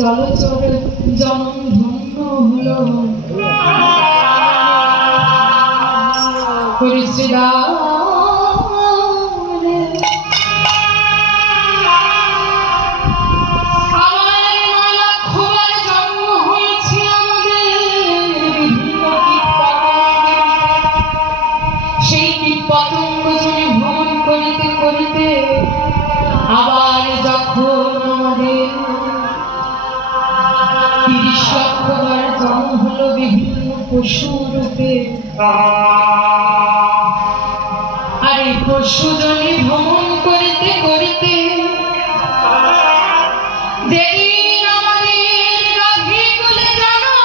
জলচর জনম ধন্য হলো শ্রীরাম আবার যখন আমাদের 30 লক্ষবার জন্ম হলো বিভিন্ন পশু রূপে আর এই পশু জনে ভ্রমণ করিতে করিতে যেদিন আমাদের গাভীকুলে জন্ম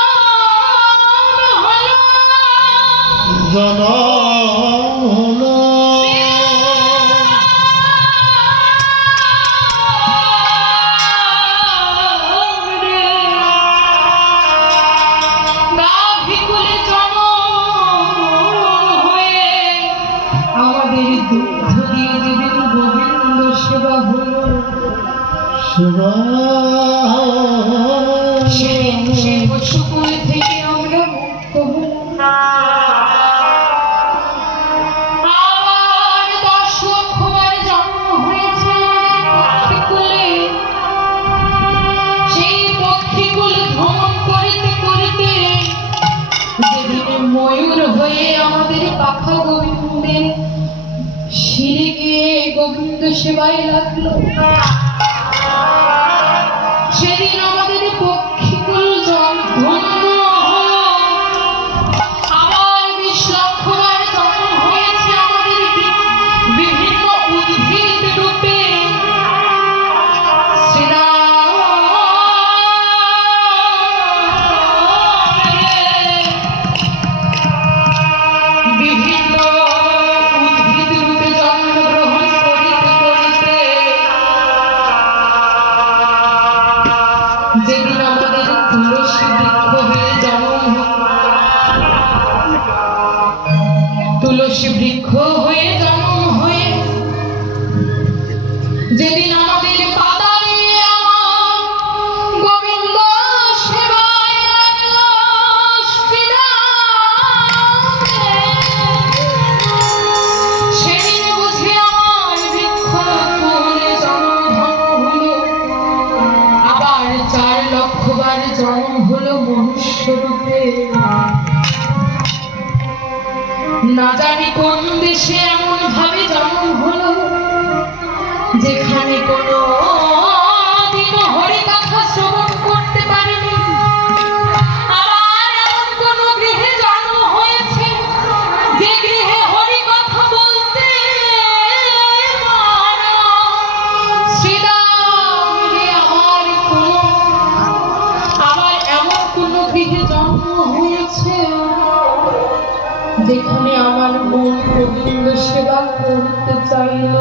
হলো সে পশুকুল থেকে আমরা মুক্ত আবার 10 লক্ষবার জন্ম হয়েছে পক্ষীকুলে সেই পক্ষীকুল ভ্রমণ করিতে করিতে যেদিনে ময়ূর হয়ে আমাদের পাখা গোবিন্দের শিরে গিয়ে গোবিন্দ সেবায় লাগলো সেদিন আমাদের পক্ষীকুল ধন্য আবার 20 লক্ষবার জন্ম হয়েছে আমাদের বিভিন্ন উদ্ভিদ রূপে বিভিন্ন উদ্ভিদ রূপে জন্মগ্রহণ করিতে করিতে যেদিন আমাদের তুলসী বৃক্ষ হয়ে জন্ম তুলসী বৃক্ষ হয়ে জন্ম হয়ে যেদিন আমাদের পাতা দিয়ে আমার গোবিন্দ সেবায় লাগলো সেদিন বুঝে আমার বৃক্ষ কুলে জন্ম হলো আবার 4 লক্ষবার জন্ম হলো মনুষ্য রূপে না জানি কোন দেশে এমন ভাবে জন্ম হলো যেখানে কোনো দিন হরি কথা শ্রবণ করতে পারেনি আবার এমন কোন গৃহে জন্ম হয়েছে যে গৃহে হরি কথা বলতে আবার এমন কোন গৃহে জন্ম হয়েছে যেখানে আমার মন গোবিন্দ সেবা করতে চাইল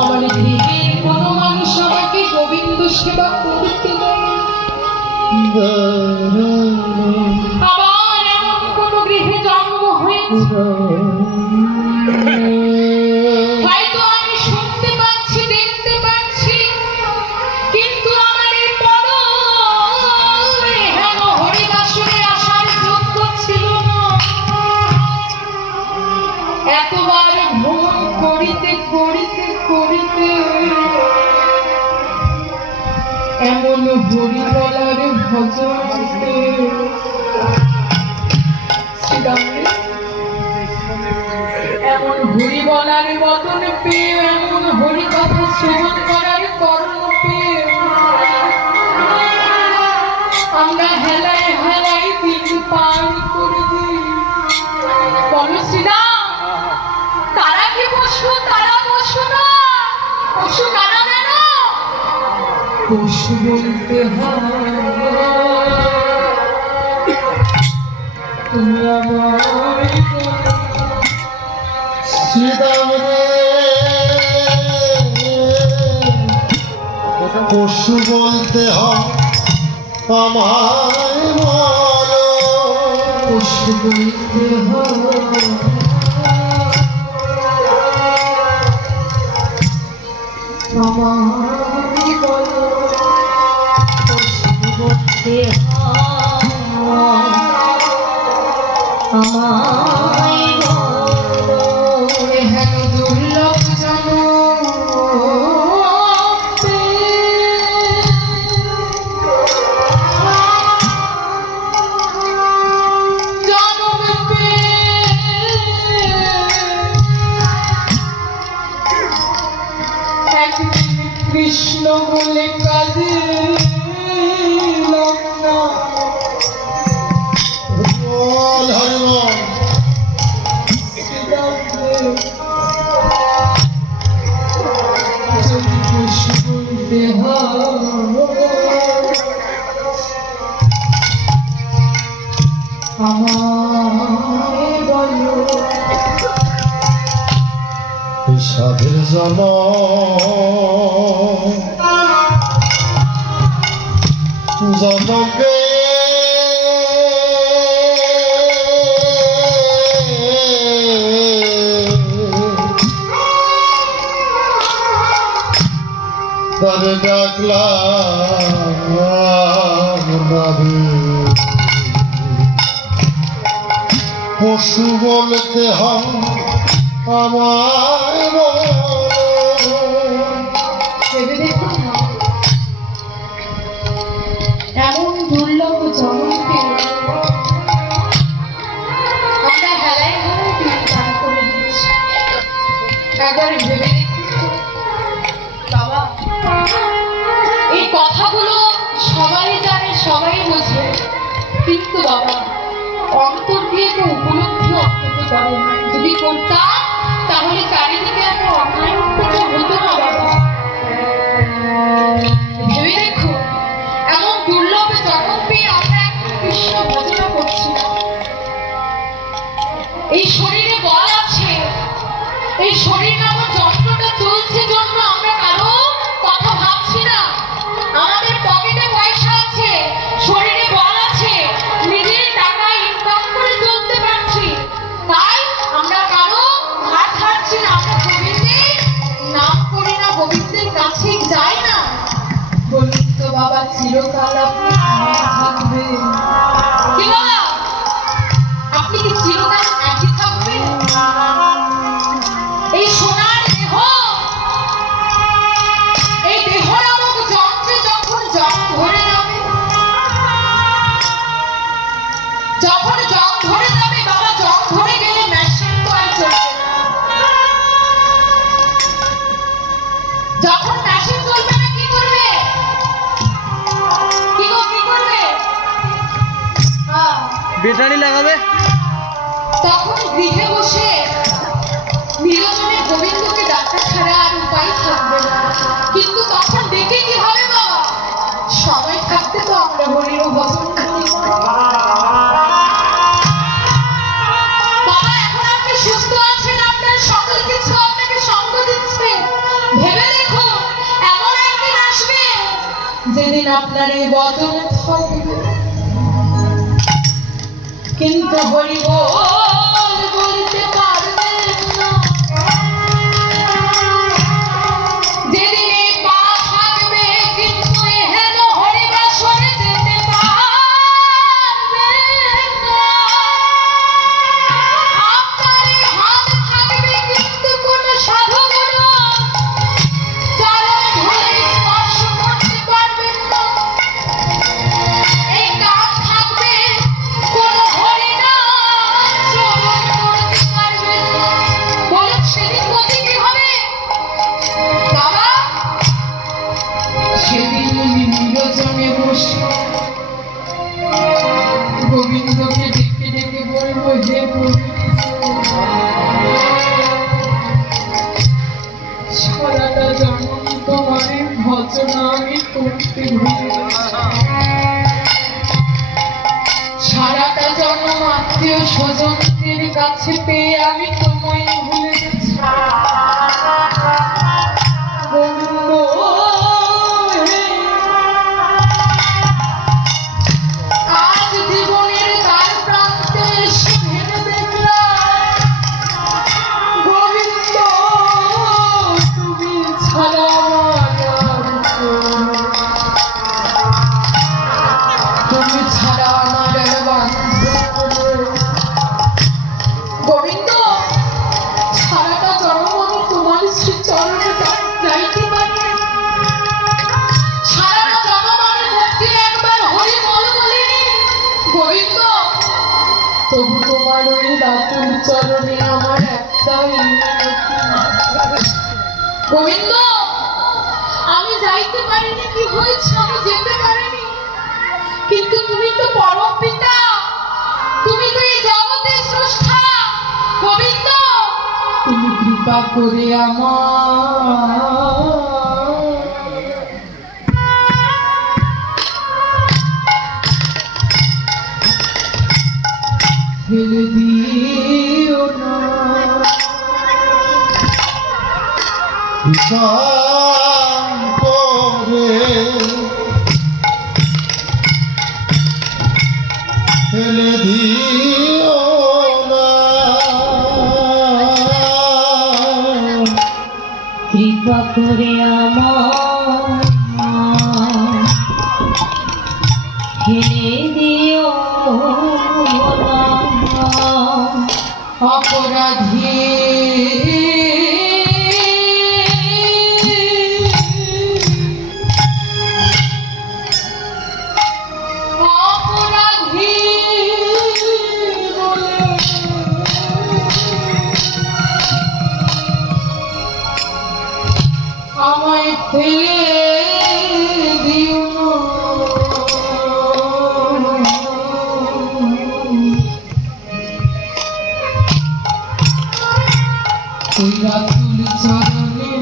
আমার গৃহের কোনো মানুষ আমাকে গোবিন্দ সেবা করতে আবার এমন কোন গৃহে জন্ম হয়েছে হয়তো আমি শুনতে পাচ্ছি দেখতে পাচ্ছি কিন্তু আমার এই পদ হেন হরিদাসরে আসার যোগ্য ছিল না এতবার ভ্রমণ করিতে করিতে করিতে এমন হরি বলার ভজন এমন হরি বলার বদন পেয়ে এমন হরি কথা শ্রবণ করার কর্ণ পেয়ে আমরা হেলায় হেলায় দিন পার করে দিই বলো শ্রীরাম তারা কি পশু তারা পশু না পশু কানা কেন পশু বলতে তুমি আমার পশু বলতে হয় আমায় বলো পশু বলতে হয় আমায় বলো বলে কাঁদে লগ্না বল হরিবল যদি পশু বলতে আমায় বলো সাধের জন জনকে তারে ডাকলাম পশু বলতে হয় আমায় ভেবে দেখুন না, এমন দুর্লভ জনকে আমরা হেলায় হেলায় দিন পার করে দিচ্ছি। একবার ভেবে দেখুন তো, বাবা, এই কথাগুলো সবাই জানে, সবাই বোঝে, কিন্তু বাবা অন্তর দিয়ে কেউ উপলব্ধিও করতে পারে না। যদি করতাম তাহলে চারিদিকে একটা অন্যায় অত্যাচার হতো না বাবা। ভেবে দেখো, এমন দুর্লভ জগৎ পেয়ে আমরা এখন কৃষ্ণ ভজনা করছি না। এই শরীরে বল আছে, এই শরীর নামক যন্ত্রটা চলছে জন্য আমরা কারো কথা ভাবছি না। আমাদের পকেটে পয়সা আছে, শরীরে বল আছে, নিজের টাকা ইনকাম করে চলতে পারছি, তাই আমরা কারো হাত ছাড়ছি না। আমরা গোবিন্দের নাম করি না, গোবিন্দের কাছে যাই না। বলুন তো বাবা, চিরকাল আপনি আমার থাকবেন কি বাবা? আপনি কি চিরকাল একই থাকবেন? এই সোনার দেহ, এই দেহ নামক যন্ত্রে যখন জং ধরে যাবে, যখন জং ধরে যাবে বাবা, জং ধরে গেলে মেশিন তো আর চলবে না। যখন মেশিন চলবে না কি করবে? কি করবে? ব্যাটারি লাগাবে। তখন গৃহে বসে নিরজনে গোবিন্দকে ডাক্তার ছাড়া আর উপায় থাকবে না। কিন্তু তখন দেখে কি হবে বাবা? সময় থাকতে তো আমরা হরির ভজন করি। বাবা, এখন আপনি সুস্থ আছেন, আপনার সকল কিছু আপনাকে সঙ্গ দিচ্ছে। ভেবে দেখুন, এমন একদিন আসবে যেদিন আপনার এই বদন থাকবে, কিন্তু হরি বল বলতে পারবেন না। যেদিন এই পা থাকবে কিন্তু এহেন হরিবাসরে যেতে পারবেন না। আপনার এই হাত থাকবে কিন্তু কোন সাধুগুণ চরণ ধরে স্পর্শ করতে পারবেন না। এই কান থাকবে কোন হরিনাম শ্রবণ করতে পারবেন না। বলুন সেদিন গতি কি হবে বাবা? সেদিন আমি নিরজনে বসে গোবিন্দকে ডেকে ডেকে বলবো, হে গোবিন্দ, সারাটা জন্ম তোমারে ভজনা আমি করতে ভুলে গেছি। সারাটা জন্ম আত্মীয় স্বজনদের কাছে পেয়ে আমি তোমায় ভুলে গেছি। গোবিন্দ, হে, আজ জীবনের দ্বার প্রান্তে এসে ভেবে দেখলাম গোবিন্দ, তুমি ছাড়া আমার আর কেউ নেই। তুমি ছাড়া আমার আর বান্ধব নেই। গোবিন্দ, সারাটা জন্ম আমি তোমার শ্রীচরণে যাইতে পারি। সারাটা জন্ম আমি মুক্তি একবার হরি বল বলিনি গোবিন্দ, তবু তোমার ওই দাতুর চরণে আমার একটাই মিনতি। গোবিন্দ, আমি যাইতে পারিনি, কি হয়েছে আমি যেতে পারিনি, কিন্তু তুমি তো পরম পিতা, তুমি তো এই জগতের স্রষ্টা গোবিন্দ, তুমি কৃপা করে আমার ফেলে দিও না। ঈশান করে ফেলে দিও না, কৃপা করে আমার ফেলে দিও না, অপরাধী অপরাধী বলে আমায় ফেলে দিও না। ওই রাতুল চরণে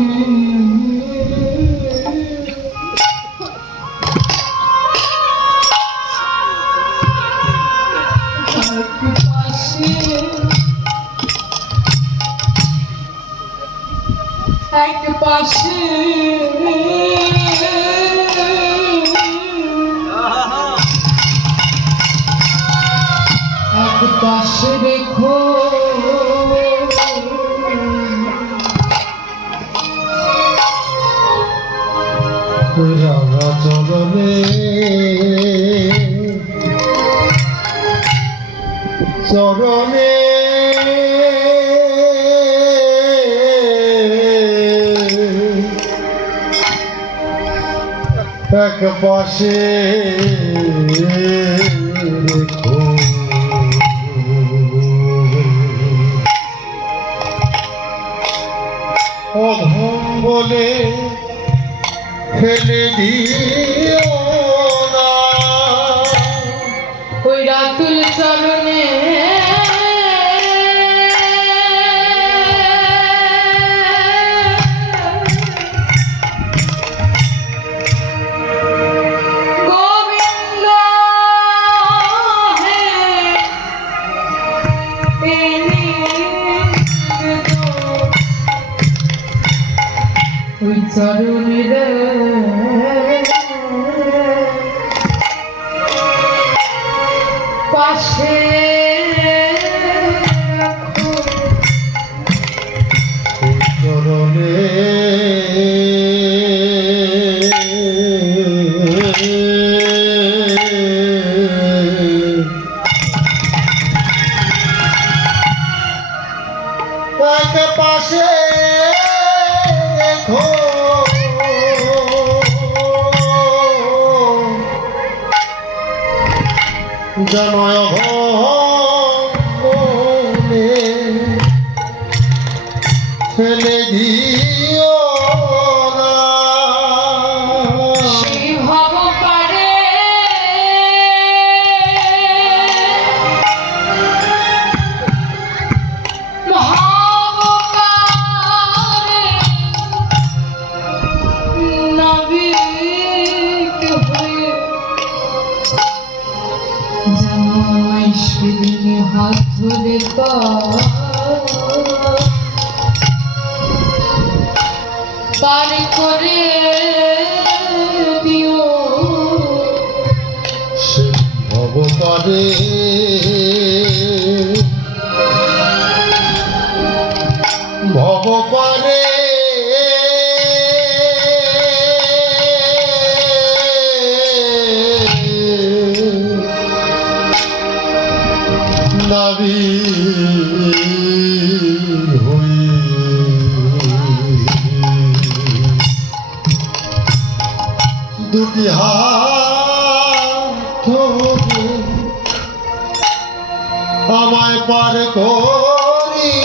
এক পাশে এক পাশে রেখো রাঙা চরণে চরণে এক পাশে রেখো, অধম বলে ফেলে দিও না, ওই রাতুল চরণে গোবিন্দ হে ওই চরণের পাশে চরণে এক পাশে রেখো, জনয় মনে ফেলে দিও না, সেই ভব পারে মহাবতারে নাবিক হয়ে জামাই সেদিন হাত ধরে পার করে দিও সে ভবতারে ভবপারে নাবি হই দুটি হাত ধরে আমায় পার করিও,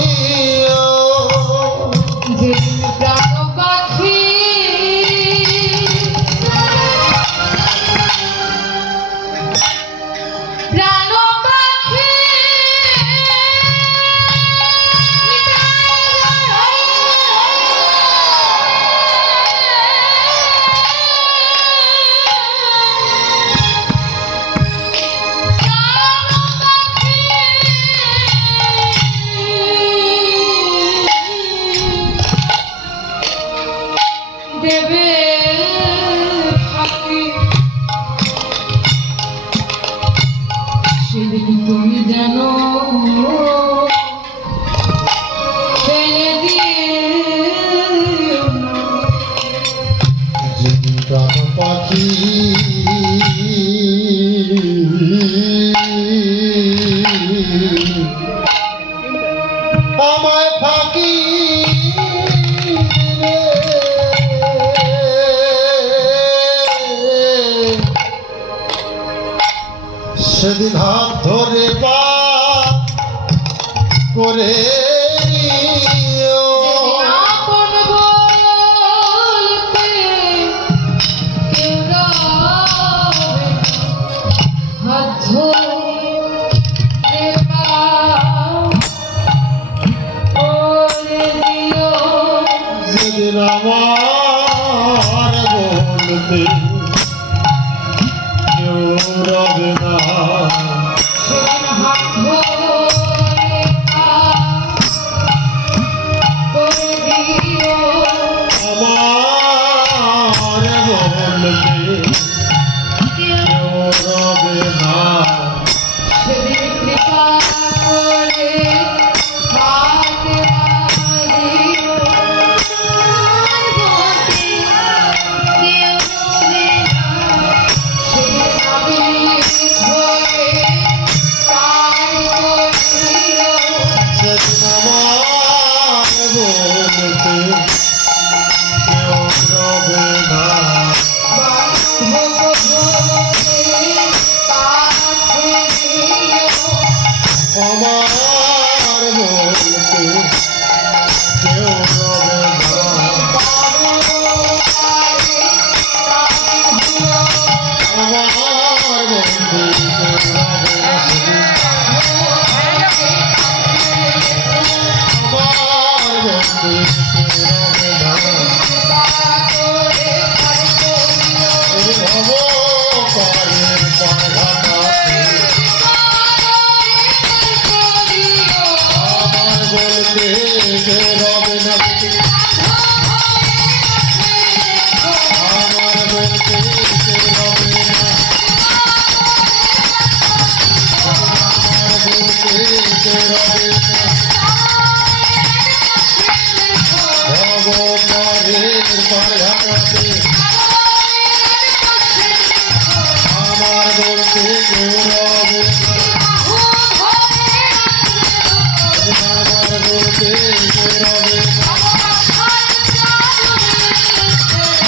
যেদিন প্রাণ পাখি তুমি জানো ফেলে দিয়ে যেদিন প্রাণ পাখি আমায় ফাঁকি সেদিন হাত ধরে পা করে নিও। আপন বলতে কেউ রবে হাত ধরে পা করে দিও। যেদিন আমার বলতে কেউ রবে না সেদিন হাত ধরে পা করে দিও। আমার বলতে কেউ রবে না সেদিন কৃপা করে হাত বাড়িও। আর বলতে কেউ রবে না। সেদিন আবির হয়ে পার করিও। সেদিন আমার বলতে কেউ রবে না বান্ধব হয়ে কাছে দিও। আমার বলতে কেউ রবে না আমার বলতে কেউ রবে না সেদিন আমার বলতে কেউ রবে না ভব পারের পাঘাটাতে আমার বলতে কেউ রবে না আমার বলতে কেউ রবে না আমার বলতে কেউ রবে না ভব পারের পাঘাটাতে আমার বলতে কেউ রবে না আমার বলতে কেউ রবে না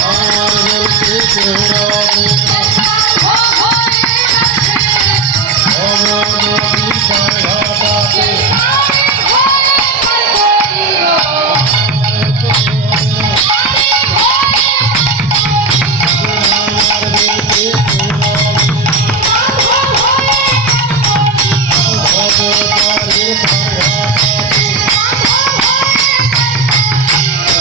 আমার বলতে কেউ রবে না আমার নদী পাঘাটাতে আমার বলতে কেউ রবে না ভব পারের পাঘাটাতে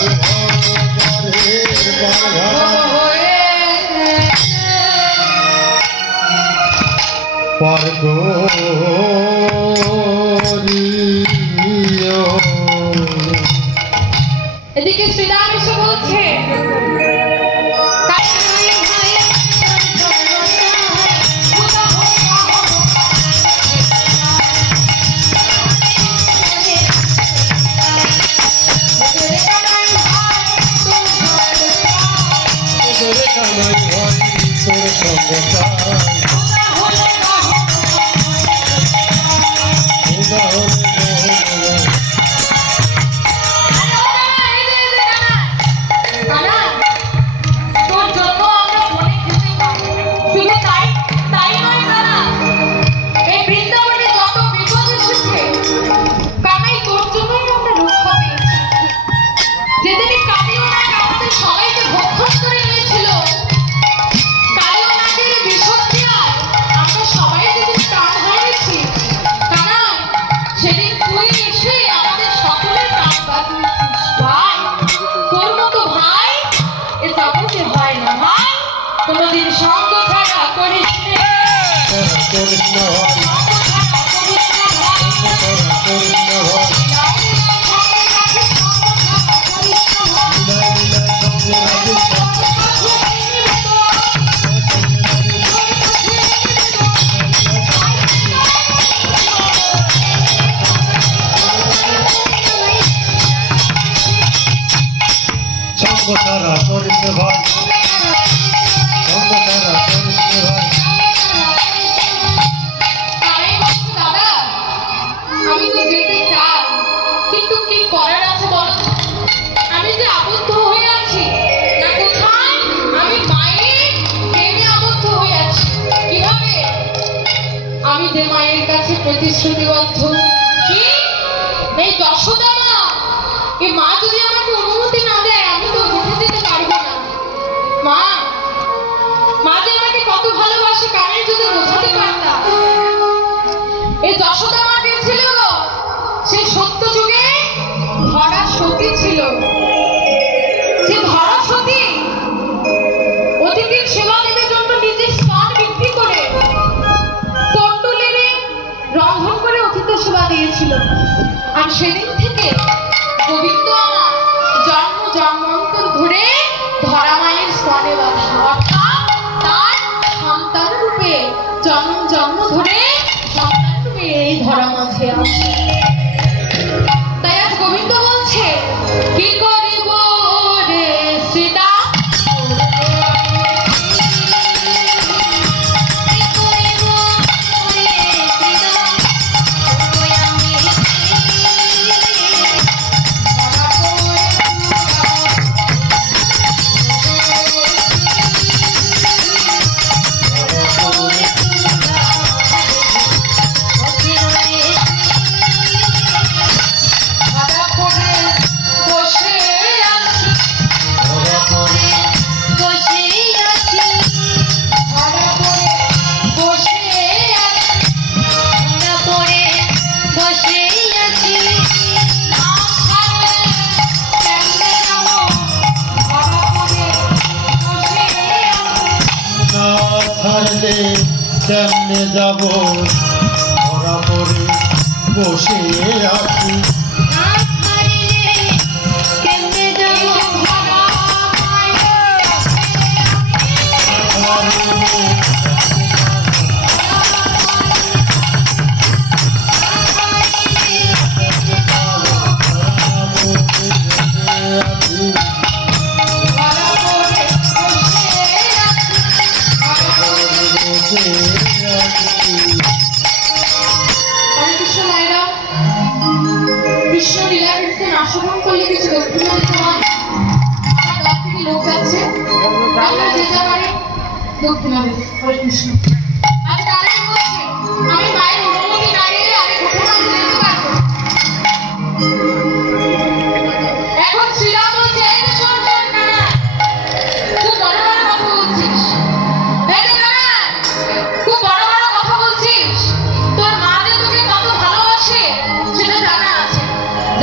ভব পারের পাঘাটাতে পার করিও। এদিকে শ্রীরাম এসে বলছে তোরে কানাই হয় তোর সঙ্গতায় উদাহরণ তোর জন্য আমরা বনে খেতে পাবো। শুধু তাই নয় কানা, এই বৃন্দাবনে যত বিপদ এসেছে কানাই তোর জন্যই আমরা রক্ষা পেয়েছি। যেদিনই কালীয় নাগ আমাদের সবাইকে ভক্ষণ করে নিয়েছিল, কালীয় নাগের বিষক্রিয়ায় আমরা সবাই যেদিন প্রাণ হারিয়েছি, কানাই সেদিন তুই এসে আমাদের সকলের প্রাণ বাঁচিয়েছিস। ভাই, তোর মতো ভাই এ জগতে হয় না। ভাই, কোনোদিন সঙ্গ ছাড়া করিস নে। করিস না ভাই সঙ্গ ছাড়া করিস না ভাই। করিস না ভাই লাইনে সঙ্গে রাখিস, সঙ্গ ছাড়া করিস না ভাই। বিদায় বিদায় সঙ্গে রাখিস সঙ্গ তারা করিতে ভাই সঙ্গ তারা করিতে ভাই তাই বলছো দাদা, আমি তো যেতে চাই, কিন্তু কি করার আছে বলো তো? আমি যে আবদ্ধ হয়ে আছি, না কোথায় আমি মায়ের প্রেমে আবদ্ধ হয়ে আছি। কিভাবে? আমি যে মায়ের কাছে প্রতিশ্রুতিবদ্ধ, কি এই যশোদা মা, এই মা যদি আমাকে অনুমতি না দেয়, আমি তো উঠে যেতে পারবো না। মা, মা যে আমাকে কত ভালোবাসে, কানে যদি বোঝাতে পারতাম। এই যশোদা মা কে ছিল গো? সেই সত্য যুগে ধরা সতী ছিল। সে ধরা সতী অতিথির সেবা দেবের জন্য নিজের স্থান বিক্রি করে তন্ডুলের রন্ধন করে অতিথি সেবা দিয়েছিল। আর সেদিন থেকে গোবিন্দ আমার জন্ম জন্মান্তর ধরে ধরা মায়ের স্তনে বাঁধা, অর্থাৎ তার সন্তান রূপে জন্ম জন্ম ধরে সন্তান রূপে এই ধরা মাঝে আসে। তাই আজ গোবিন্দ বলছে, কি করিব রে সীতা, কেমনে যাব ধরা পড়ে বসে আছি কৃষ্ণ লীলাবৃত্তে নাশকম করলে কিছু দক্ষিণা দিতে হয়। আমার দল থেকে লোক যাচ্ছে, আমরা যে যাবারে দক্ষিণা দেবো। হরে কৃষ্ণ। আজ কারাই বলছে, আমি মায়ের অনুমতি না নিয়ে আমি ঘটনা যেতে পারবো। এখন শ্রীরাম বলছে, এই যে শোন শোন কানা, তুই বড় বড় কথা বলছিস। এই যে কানা, খুব বড় বড় কথা বলছিস। তোর মা যে তোকে কত ভালোবাসে সেটা জানা আছে।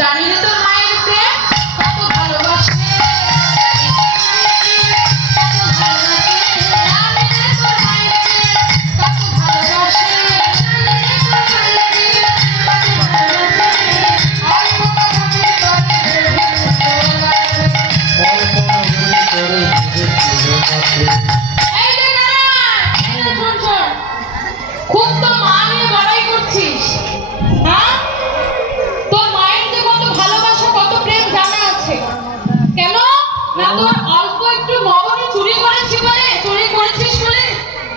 জানি না তোর মায়ের প্রেম কত ভালোবাসে, কত ভালোবাসে, জানি না তোর মায়ের প্রেম কত ভালোবাসে, জানি না তোর মায়ের প্রেম কত ভালোবাসে। অল্প কথা বলে তোরে এই যে না, শোন শোন, খুব তো মা নিয়ে বড়াই করছিস, হ্যাঁ? তোর মায়ের যে কত ভালোবাসা কত প্রেম জানা আছে। কেন না, তোর অল্প একটু নবনী চুরি করেছি বলে, চুরি করেছিস বলে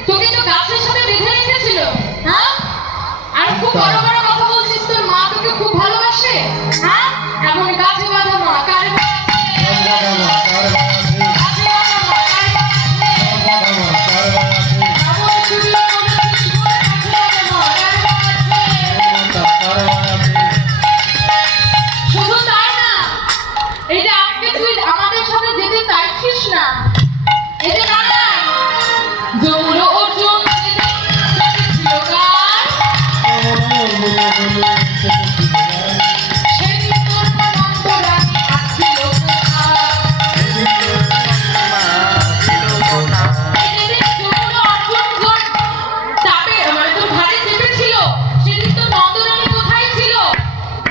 তোকে তো গাছের সাথে বেঁধে রেখেছিল, হ্যাঁ? আর খুব বড় বড় কথা বলছিস তোর মা তোকে খুব ভালোবাসে, হ্যাঁ? এমন গাছে বাঁধা মা কার বাঁধা আছে? গাছে বাঁধা মা কার বাঁধা আছে? এমন চুরি করেছিস বলে গাছে বাঁধা মা কার বাঁধা আছে? শুধু তাই না, এই যে আজকে তুই আমাদের সাথে যেতে চাইছিস না, এই যে দাদা জমুলো অর্জুন ছিল কার, সেদিন তোর নন্দরানী আসছিল কোথায়? সেদিন জমুলো অর্জুন চাপে মানে তোর ঘাড়ে চেপেছিল, সেদিন তোর নন্দরানী কোথায় ছিল?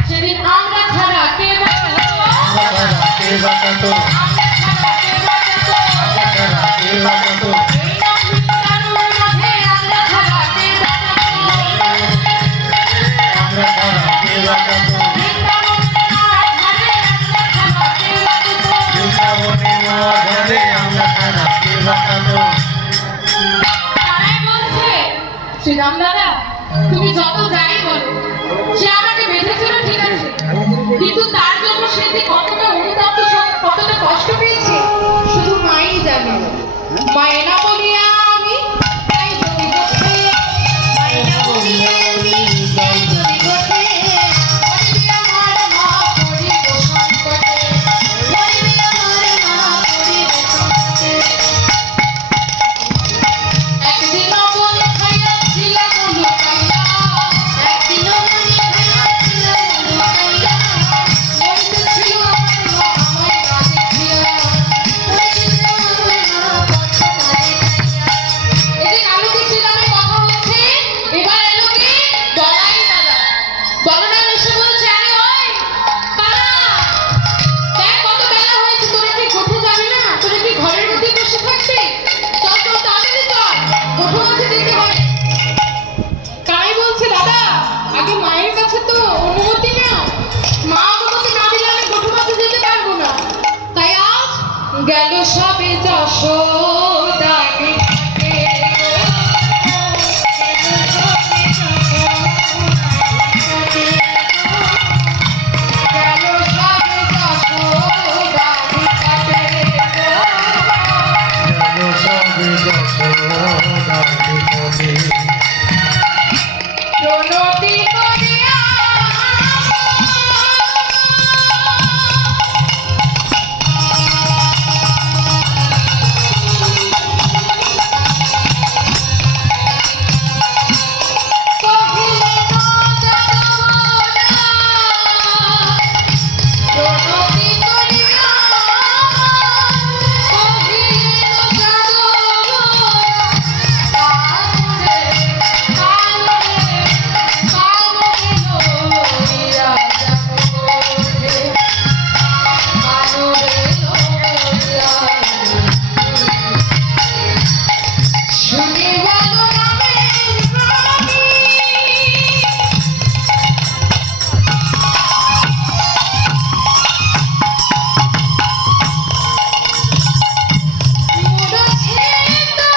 সেদিন আমরা ছাড়া কে বাঁচাতো? আমরা ছাড়া কে বাঁচাতো? এই নন্দীদারুর মাঝে আমরা ছাড়া কে বাঁচাতো? বৃন্দাবনের মাঝে আমরা ছাড়া কে বাঁচাতো? শ্রীরাম দাদা, তুমি যত যাই বলো, সে আমাকে বেঁধেছিল ঠিক আছে, কিন্তু তার জন্য সে যে কতটা অনুতাপ, কতটা কষ্ট পেয়েছে শুধু মাই জানে। মায়ে না বলিয়া আমি তাই যদি করতে, মায়ে না বলিয়া আমি তাই যদি করতে, বলিবি আমার মা পড়িব সংকটে, বলিবি আমার মা পড়িব সংকটে। একদিন অবল খাইয়াছিল লুকাইয়া, একদিন অবল খাইয়াছিল লুকাইয়া, বলিতেছিল আমার মা আমায় না দেখিয়া, বলিতেছিল আমার মা বর্তমানে খাইয়া। এদিন আলোকে শ্রীরামের কথা হচ্ছে, এবার এলো কি বলাই দাদা। বলরাম এসে বলছে, আরে ওই পালা, দেখ কত বেলা হয়েছে, তোরা কি কোঠে যাবি না? তোরা কি ঘরের মধ্যে বসে থাকবি? চল চল তাড়াতাড়ি চল, কোঠো কাছে যেতে হবে। কাই বলছে, দাদা আগে মায়ের কাছে তো অনুমতি নাও, মা অনুমতি না দিলে আমি কোঠো কাছে যেতে পারবো না। তাই আজ গেল সবে যশোদাকে যেন সবে যশোদার নিকটে। প্রণতি করিয়া কহিলেন যাদবরা, প্রণতি করিয়া কহিলেন যাদবরা, কানুরে কানুরে কানুরে লইয়া যাব রে, কানুরে লইয়া শুনি বলরামের বাণী। মুড়ছে তো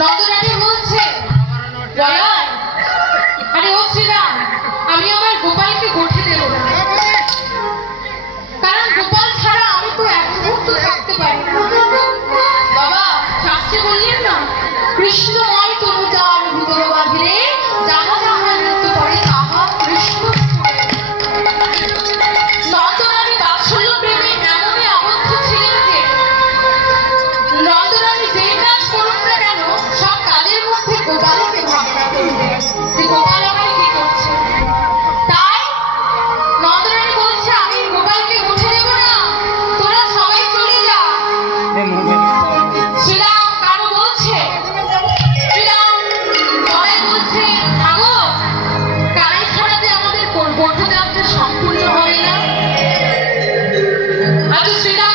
নন্দরানী বলছে, বলাই, আরে ও শ্রীরাম, আমি আমার গোপালকে গোঠে দেব না, কারণ গোপাল ছাড়া আমি তো এক মুহূর্ত থাকতে পারি না। বাবা শাস্ত্রে বললেন না, কৃষ্ণময় তনু যার ভিতর বাহিরে, যাহা যাহা নৃত্য করে তাহা কৃষ্ণ স্ফুরে। নন্দরানী বাৎসল্য প্রেমে এমনই আবদ্ধ ছিলেন যে নন্দরানী যে কাজ করুন না কেন সব কাজের মধ্যে গোপালকে ভাবনা করবে যে গোপাল আমার কি করছে। তাই নন্দরানী বলছে, আমি গোপালকে উঠে দেব না, তোরা সবাই চলে যা। শ্রীরাম কারো বলছে, শ্রীরাম সবাই বলছে, আগো কারাই ছাড়া যে আমাদের পথযাত্রা সম্পূর্ণ হবে না। আচ্ছা শ্রীরাম